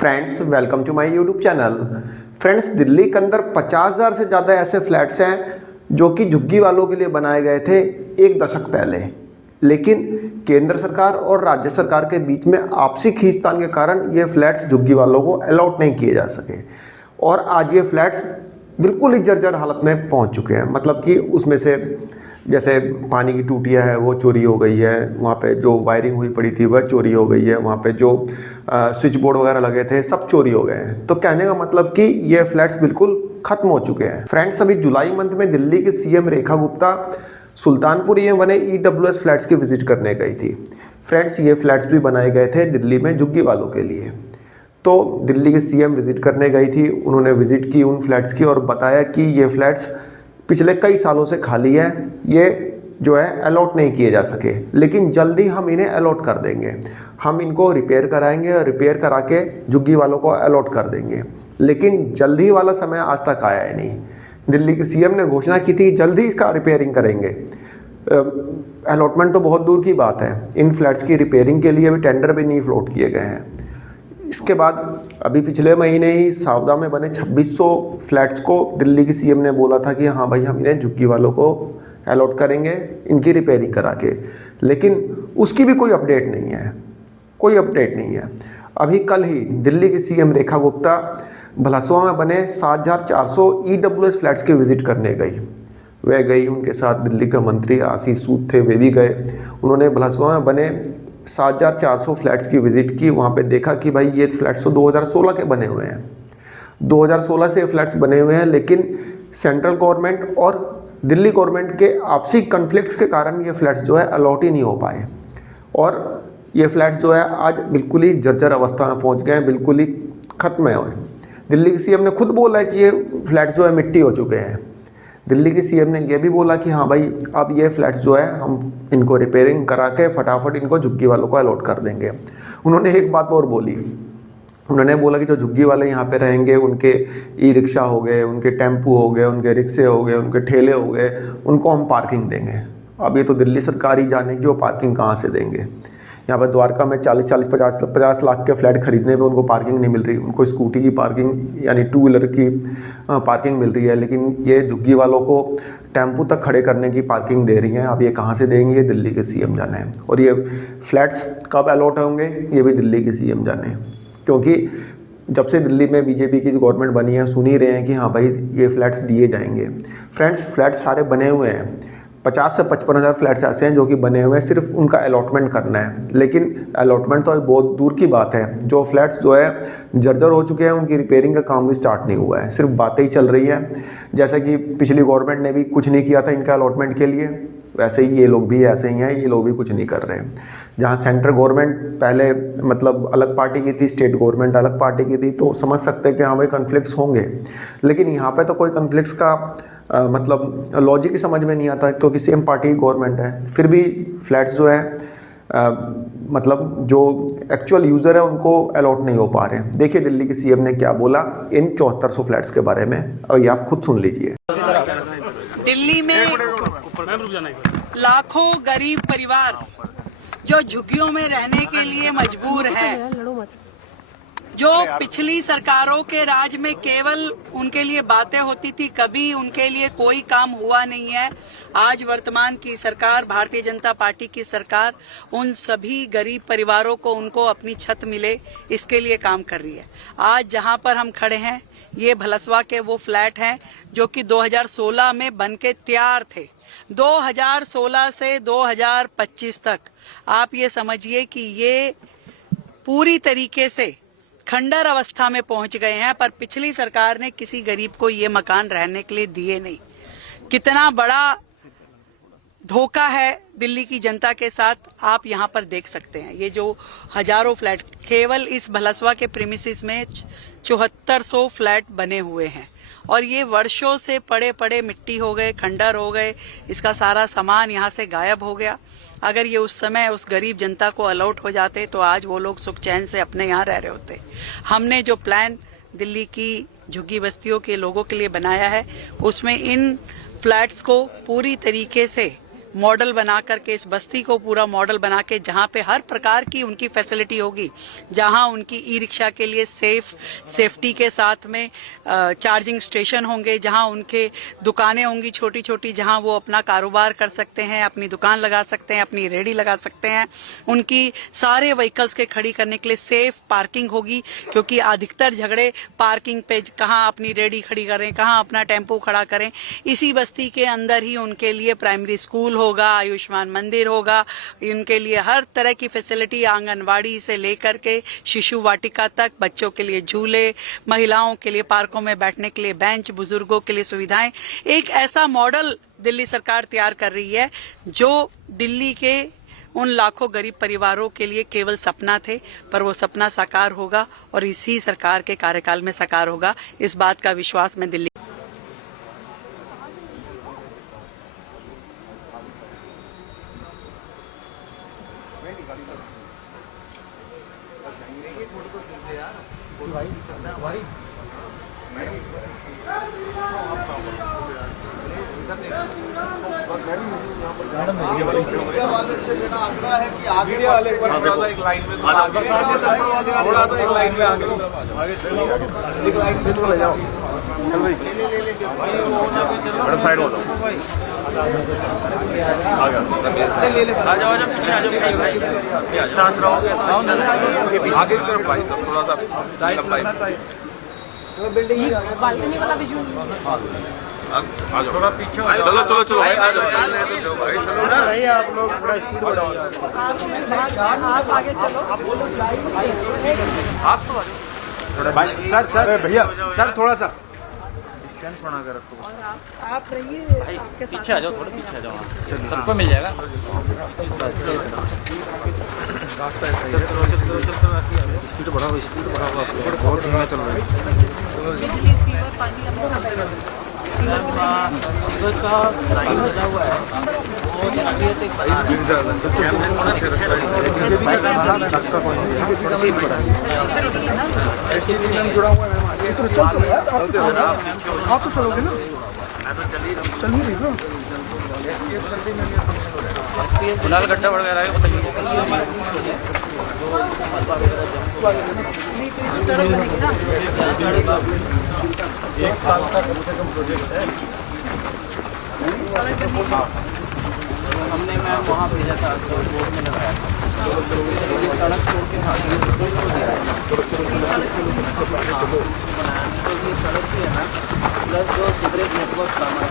Friends, welcome to my YouTube channel. Friends, Delhi के अंदर 50,000 से ज़्यादा ऐसे फ्लैट्स हैं जो कि झुग्गी वालों के लिए बनाए गए थे एक दशक पहले, लेकिन केंद्र सरकार और राज्य सरकार के बीच में आपसी खींचतान के कारण ये फ्लैट्स झुग्गी वालों को अलॉट नहीं किए जा सके और आज ये फ्लैट्स बिल्कुल ही जर्जर हालत में पहुंच चुके हैं। मतलब कि उसमें से जैसे पानी की टूटियां है वो चोरी हो गई है, वहाँ पे जो वायरिंग हुई पड़ी थी वह चोरी हो गई है, वहाँ पे जो स्विच बोर्ड वगैरह लगे थे सब चोरी हो गए हैं। तो कहने का मतलब कि ये फ्लैट्स बिल्कुल खत्म हो चुके हैं। फ्रेंड्स, अभी जुलाई मंथ में दिल्ली की सीएम रेखा गुप्ता सुल्तानपुर में बने ईडब्ल्यूएस फ्लैट्स की विजिट करने गई थी। फ्रेंड्स, ये फ्लैट्स भी बनाए गए थे दिल्ली में झुग्गी वालों के लिए। तो दिल्ली के सीएम विजिट करने गई थी, उन्होंने विजिट की उन फ्लैट्स की और बताया कि ये फ्लैट्स पिछले कई सालों से खाली है, ये जो है अलॉट नहीं किए जा सके, लेकिन जल्दी हम इन्हें अलॉट कर देंगे। हम इनको रिपेयर कराएंगे और रिपेयर करा के झुग्गी वालों को अलॉट कर देंगे। लेकिन जल्दी वाला समय आज तक आया है नहीं। दिल्ली के सीएम ने घोषणा की थी जल्दी इसका रिपेयरिंग करेंगे। अलॉटमेंट तो बहुत दूर की बात है, इन फ्लैट्स की रिपेयरिंग के लिए अभी टेंडर भी नहीं फ्लोट किए गए हैं। इसके बाद अभी पिछले महीने ही सावदा में बने 2600 फ्लैट्स को दिल्ली की सीएम ने बोला था कि हाँ भाई, हम इन्हें झुग्गी वालों को अलॉट करेंगे इनकी रिपेयरिंग करा के, लेकिन उसकी भी कोई अपडेट नहीं है, कोई अपडेट नहीं है। अभी कल ही दिल्ली की सीएम रेखा गुप्ता भलसवा में बने 7,400 ईडब्ल्यूएस फ्लैट्स की विजिट करने गई। वह गई, उनके साथ दिल्ली के मंत्री आशीष सूद थे, वे भी गए। उन्होंने भलसवा में बने 7,400 फ्लैट्स की विजिट की। वहाँ पे देखा कि भाई ये फ्लैट्स तो 2016 के बने हुए हैं, 2016 से फ्लैट्स बने हुए हैं, लेकिन सेंट्रल गवर्नमेंट और दिल्ली गवर्नमेंट के आपसी कन्फ्लिक्ट्स के कारण ये फ्लैट्स जो है अलॉट ही नहीं हो पाए और ये फ्लैट्स जो है आज बिल्कुल ही जर्जर अवस्था में पहुँच गए हैं, बिल्कुल ही खत्म हुए। दिल्ली के सीएम ने खुद बोला है कि ये फ्लैट्स जो है मिट्टी हो चुके हैं। दिल्ली के सीएम ने यह भी बोला कि हाँ भाई, अब ये फ्लैट्स जो है हम इनको रिपेयरिंग करा के फटाफट इनको झुग्गी वालों को अलॉट कर देंगे। उन्होंने एक बात और बोली, उन्होंने बोला कि जो झुग्गी वाले यहाँ पे रहेंगे उनके ई रिक्शा हो गए, उनके टेम्पू हो गए, उनके रिक्शे हो गए, उनके ठेले हो गए, उनको हम पार्किंग देंगे। अब ये तो दिल्ली सरकार ही जाने की वो पार्किंग कहाँ से देंगे। यहाँ पर द्वारका में 40-50 लाख के फ्लैट खरीदने पे उनको पार्किंग नहीं मिल रही, उनको स्कूटी की पार्किंग यानी 2 व्हीलर की पार्किंग मिल रही है, लेकिन ये झुग्गी वालों को टेम्पू तक खड़े करने की पार्किंग दे रही हैं। अब ये कहाँ से देंगे, ये दिल्ली के सीएम जाने हैं। और ये फ्लैट्स कब अलॉट होंगे ये भी दिल्ली के सीएम जाने, क्योंकि जब से दिल्ली में बीजेपी की गवर्नमेंट बनी है सुन ही रहे हैं कि हाँ भाई ये फ्लैट्स दिए जाएंगे। फ्रेंड्स, फ्लैट्स सारे बने हुए हैं, 50 से 55 हज़ार फ्लैट्स ऐसे हैं जो कि बने हुए हैं, सिर्फ उनका अलॉटमेंट करना है। लेकिन अलॉटमेंट तो अभी बहुत दूर की बात है। जो फ्लैट्स जो है जर्जर हो चुके हैं उनकी रिपेयरिंग का काम भी स्टार्ट नहीं हुआ है, सिर्फ बातें ही चल रही है। जैसे कि पिछली गवर्नमेंट ने भी कुछ नहीं किया था इनका अलॉटमेंट के लिए, वैसे ही ये लोग भी ऐसे ही हैं, ये लोग भी कुछ नहीं कर रहे हैं। जहाँ सेंट्रल गवर्नमेंट पहले मतलब अलग पार्टी की थी, स्टेट गवर्नमेंट अलग पार्टी की थी, तो समझ सकते हैं कि हाँ भाई कन्फ्लिक्ट्स होंगे, लेकिन यहाँ पे तो कोई कन्फ्लिक्ट्स का मतलब लॉजिक ही समझ में नहीं आता, क्योंकि सेम पार्टी की गवर्नमेंट है। फिर भी फ्लैट्स जो है मतलब जो एक्चुअल यूज़र है उनको अलॉट नहीं हो पा रहे हैं। देखिए दिल्ली के सीएम ने क्या बोला इन 7400 फ्लैट्स के बारे में, और ये आप खुद सुन लीजिए। दिल्ली में लाखों गरीब परिवार जो झुग्गियों में रहने के लिए मजबूर है, जो पिछली सरकारों के राज में केवल उनके लिए बातें होती थी, कभी उनके लिए कोई काम हुआ नहीं है। आज वर्तमान की सरकार, भारतीय जनता पार्टी की सरकार, उन सभी गरीब परिवारों को उनको अपनी छत मिले इसके लिए काम कर रही है। आज जहां पर हम खड़े हैं ये भलसवा के वो फ्लैट हैं जो कि 2016 में बनके तैयार थे। 2016 से 2025 तक आप ये समझिए कि ये पूरी तरीके से खंडर अवस्था में पहुंच गए हैं, पर पिछली सरकार ने किसी गरीब को ये मकान रहने के लिए दिए नहीं। कितना बड़ा धोखा है दिल्ली की जनता के साथ आप यहां पर देख सकते हैं। ये जो हजारों फ्लैट केवल इस भलसवा के प्रीमिसेस में 7400 फ्लैट बने हुए हैं और ये वर्षों से पड़े पड़े मिट्टी हो गए, खंडर हो गए, इसका सारा सामान यहाँ से गायब हो गया। अगर ये उस समय उस गरीब जनता को अलॉट हो जाते तो आज वो लोग सुख चैन से अपने यहाँ रह रहे होते। हमने जो प्लान दिल्ली की झुग्गी बस्तियों के लोगों के लिए बनाया है उसमें इन फ्लैट्स को पूरी तरीके से मॉडल बना करके, इस बस्ती को पूरा मॉडल बना के, जहां पे हर प्रकार की उनकी फैसिलिटी होगी, जहां उनकी ई रिक्शा के लिए सेफ्टी के साथ में चार्जिंग स्टेशन होंगे, जहां उनके दुकानें होंगी छोटी छोटी, जहां वो अपना कारोबार कर सकते हैं, अपनी दुकान लगा सकते हैं, अपनी रेहड़ी लगा सकते हैं। उनकी सारे व्हीकल्स के खड़ी करने के लिए सेफ पार्किंग होगी, क्योंकि अधिकतर झगड़े पार्किंग पे, कहाँ अपनी रेहड़ी खड़ी करें, कहाँ अपना टेम्पो खड़ा करें। इसी बस्ती के अंदर ही उनके लिए प्राइमरी स्कूल होगा, आयुष्मान मंदिर होगा, उनके लिए हर तरह की फैसिलिटी, आंगनवाड़ी से लेकर के शिशु वाटिका तक, बच्चों के लिए झूले, महिलाओं के लिए पार्कों में बैठने के लिए बेंच, बुजुर्गों के लिए सुविधाएं। एक ऐसा मॉडल दिल्ली सरकार तैयार कर रही है जो दिल्ली के उन लाखों गरीब परिवारों के लिए केवल सपना थे, पर वो सपना साकार होगा और इसी सरकार के कार्यकाल में साकार होगा। इस बात का विश्वास मैं दिल्ली मीडिया वाले एक बार थोड़ा सा एक लाइन में थोड़ा सा एक लाइन में आगे एक लाइन में तो ले जाओ। चल भाई मैडम साइड हो जाओ। आ गया आ जाओ भाई शांत रहो। आगे की तरफ भाई थोड़ा सा बिल्डिंग बालकनी वाला विजुअल आ जाओ, थोड़ा पीछे चलो चलो चलो भाई, आ जाओ भाई, चलो ना नहीं, आप लोग थोड़ा स्पीड बढ़ाओ, आप आगे चलो, आप तो आ जाओ थोड़ा भाई। सर भैया सर थोड़ा सा डिस्टेंस बना कर रखो। आप रहिए, पीछे आ जाओ, थोड़ा पीछे आ जाओ, सबको मिल जाएगा। स्पीड बढ़ाओ बहुत धीमा चल रहा है। बिजली सीवर पानी सूरज का लाइन लगा हुआ है, वो आगे से बना जुड़ा हुआ है। आप तो चलोगे ना, चल ही रही हो। फिलहाल गड्ढा वगैरह है, बताइए। एक साल तक कम से कम प्रोजेक्ट है। हमने मैं वहाँ भेजा था, बोर्ड में लगाया था, सड़क छोड़ के हाँ तो ये सड़क भी है ना, प्लस जो सीवरेज नेटवर्क काम है।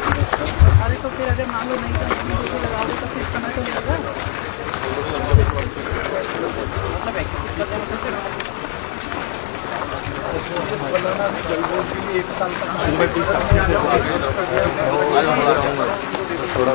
अरे तो फिर अगर मान लो नहीं तो लगाओगे तो फिर समय तो लगेगा। मतलब एक्टिविटी करने में फिर बनाना भी जल्दी भी 1 साल तक थोड़ा